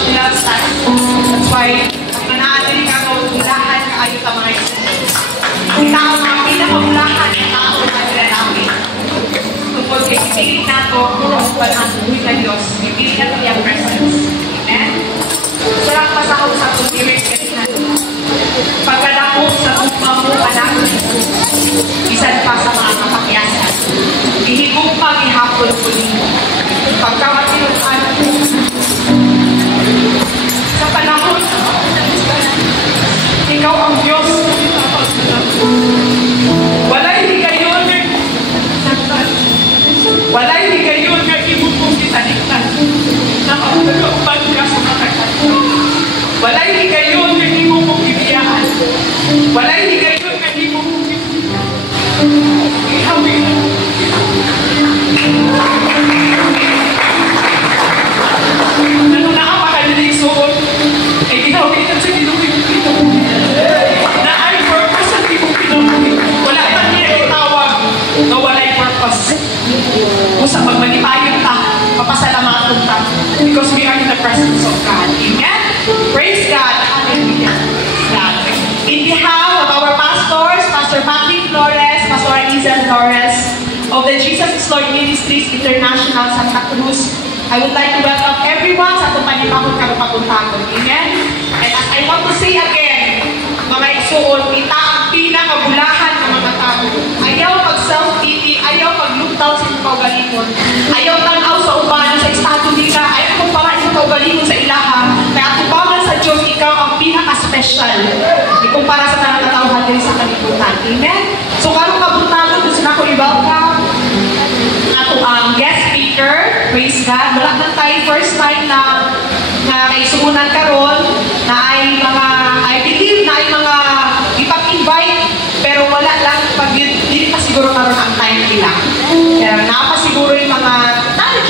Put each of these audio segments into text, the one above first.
much he loves us. That's why, manaanin ka ko, bulahan ka kayo sa mga ito. Kita ang mga pinakamulahan ng tao na lalaki. Tungkol kay pipilit na ito, walang buhay na Diyos. Pipilit na ito yung presence. Amen? Sarang pasahog sa itong lyrics kasi na pagkadako sa tugma mo, anak ni Jesus, isan pa sa mga kapakyasan. Ihigong pag-ihapon ko ninyo. Pagkawatinuan ko sa panahon, ikaw ang Diyos. Walay higayon walay higayon nga ibong kong kitanikan na makagaupan ka sa matakan. Walay higayon nga ibong kong ibiyaan. Walay higayon nga ibong kong ihawin. Ano na ang makalilig suot? Ay ihawin at sa dinugin ito. Na ay purpose at ibong pinamuli. Wala pa niya itawag na walay purpose. Kung sa pagmanipayon ka, papasalamaton ka. Because we are in the presence of God. Amen? Praise God. Hallelujah. In behalf of our pastors, Pastor Patrick Flores, Pastor Izel Flores, of the Jesus is Lord Ministries International Santa Cruz, I would like to welcome everyone sa itong panibakot karupaguntagon. Amen? And as I want to say again, mga isuon, kita ang pinakabulahan ng mga tao. Ayaw mag-self-pity, ayaw mag-look down sa inyong kaugalingon. Ayaw tanaw sa uban, sa estado nila, ayaw kumpara inyong kaugalingon sa ilaha. Kaya tubangan sa Diyos, ikaw ang pinaka-special. Ikumpara sa tanang katawhan din sa kalibutan. Amen? So, karong kabuntagon, gusto na ko i-welcome ato ang guest speaker. Praise God. Wala man tayo first time na kaisuunan karon na ay mga, I believe na ay mga ipag-invite, pero wala lang pag hindi pa siguro karon ang time nila. Kaya napa siguro yung mga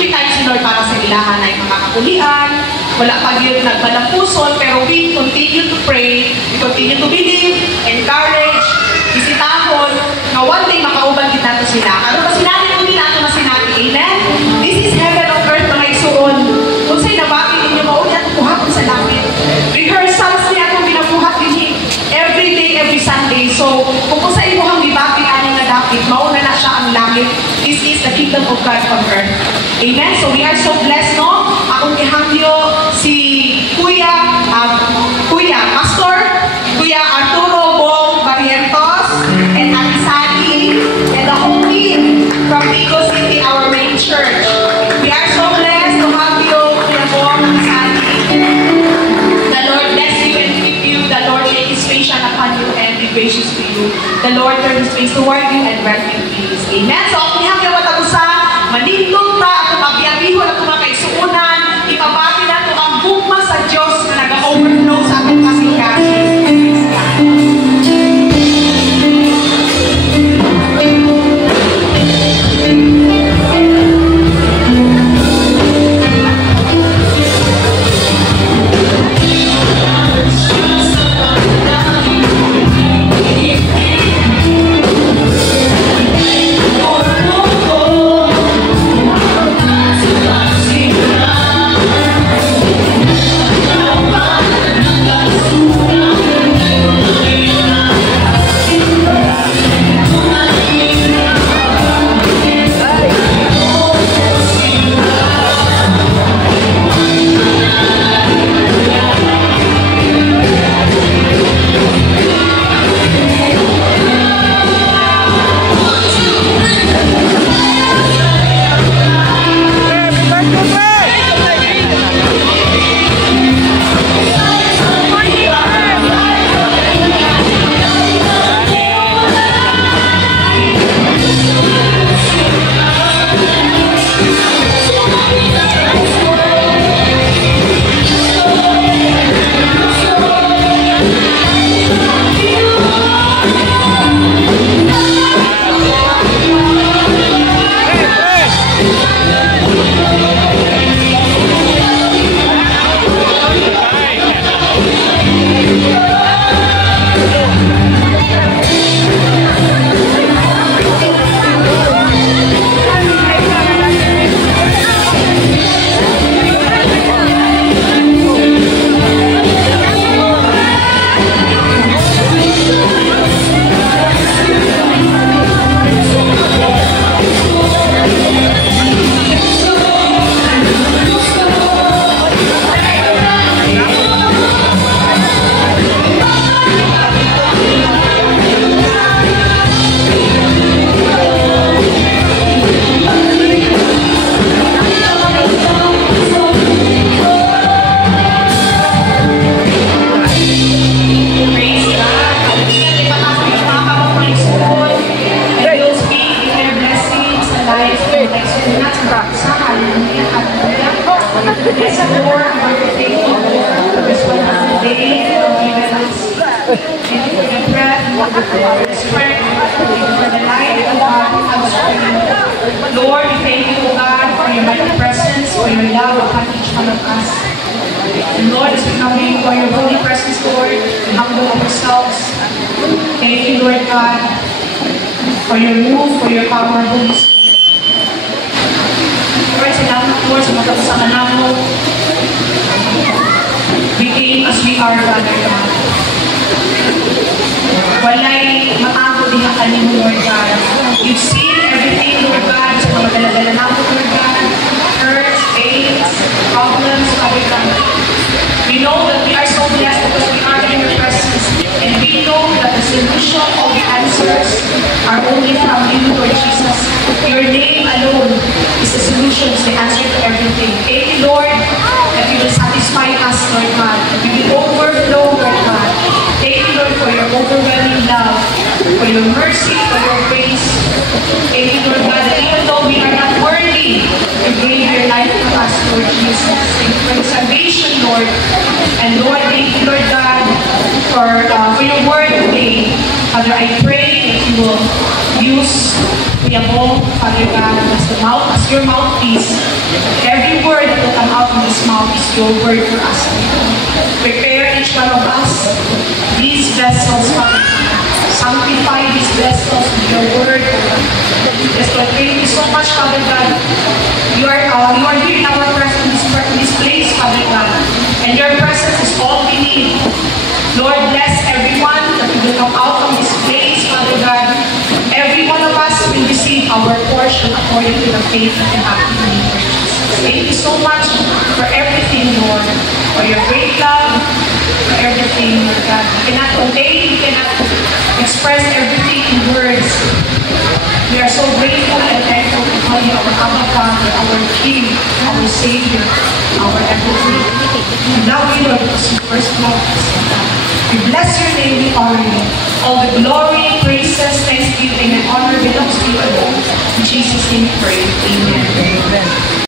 time si Lord para sa ilahan na yung mga kapulian, wala pa yun nagbalampuson, pero we continue to pray, we continue to believe, encourage, bisitahon, na one day makauban din natin sila. Ano ba sinabi mo nila? Ano ba sinabi? Amen? This is heaven on earth, mga isuon. Kung sa'y nabaki ninyo, mauli at buhat sa langit. Rehearsals niya kung binabuhat din every day, every Sunday. So, kung sa'y buhang dibaki, aning na dapit, mauna na siya ang langit. This is the kingdom of God on earth. Amen? So, we are so blessed, no? Akong kihangyo si Kuya, Pastor, Kuya Arturo Bong Barrientos, and Alisani, and the whole team from Vigo City, our main church. We are so blessed to have you, Kuya Bong, Alisani. The Lord bless you and keep you. The Lord make His face shine upon you and be gracious to you. The Lord turn His face toward you and grant you peace. Amen? So, ang kihangyo matagusa, manindong ta, at mabiyabiho na mga kaisuunan, ipabati na ito ang bukma sa Diyos na nag-overflow sa ating kasing-kasing. Oh, Yes, Lord, for your faithful. This wonderful day you have given us. Thank you for the breath, for the strength, thank you for the light of God comes from you. Lord, we thank you, O God, for your mighty presence, for your love upon each one of us. And Lord, as we come before your holy presence, Lord, we humble ourselves. Thank you, Lord God, for your move, for your power, Holy Spirit. Lord, salamat, Lord, sa magkapasakan mo. We came as we are, Father God. Walay matago din ang kanimo, Lord God. You've seen everything, Lord God, sa mga dala-dala natin, Lord God. Hurts, pains, problems, Father God. We know that we are so blessed because we are in your presence. And we know that the solution, all the answers are only from you, Lord Jesus. Your name alone is the solution, is the answer to everything. Thank you, Lord, that you will satisfy us, Lord God. We will overflow, Lord God. Thank you, Lord, for your overwhelming love, for your mercy, for your grace. Thank you, Lord God, that even though we are not worthy, you gave your life to us, Lord Jesus. Thank you for the salvation, Lord. And Lord, thank you, Lord God, for your word today. Father, I pray that you will use Kuya Bo, Father God, as your mouthpiece. Every word that will come out from his mouth is your word for us. Prepare each one of us, these vessels, Father. Sanctify these vessels with your word. Yes, Lord, thank you so much, Father God. You are here in our presence, in this place, Father God. And your presence is all we need. Lord, bless everyone that will come out from this place, Father God. Every one of us will receive our portion according to the faith that we have in you. Thank you so much for everything, Lord. For your great love, for everything, Lord God. We cannot contain, we cannot express everything in words. We are so grateful and thankful to call you our Abba Father, our King, our Savior, our everything. We love you, Lord, because you first loved us. We bless your name, we honor you. All the glory, praises, thanksgiving, and honor belongs to you alone. In Jesus' name we pray. Amen.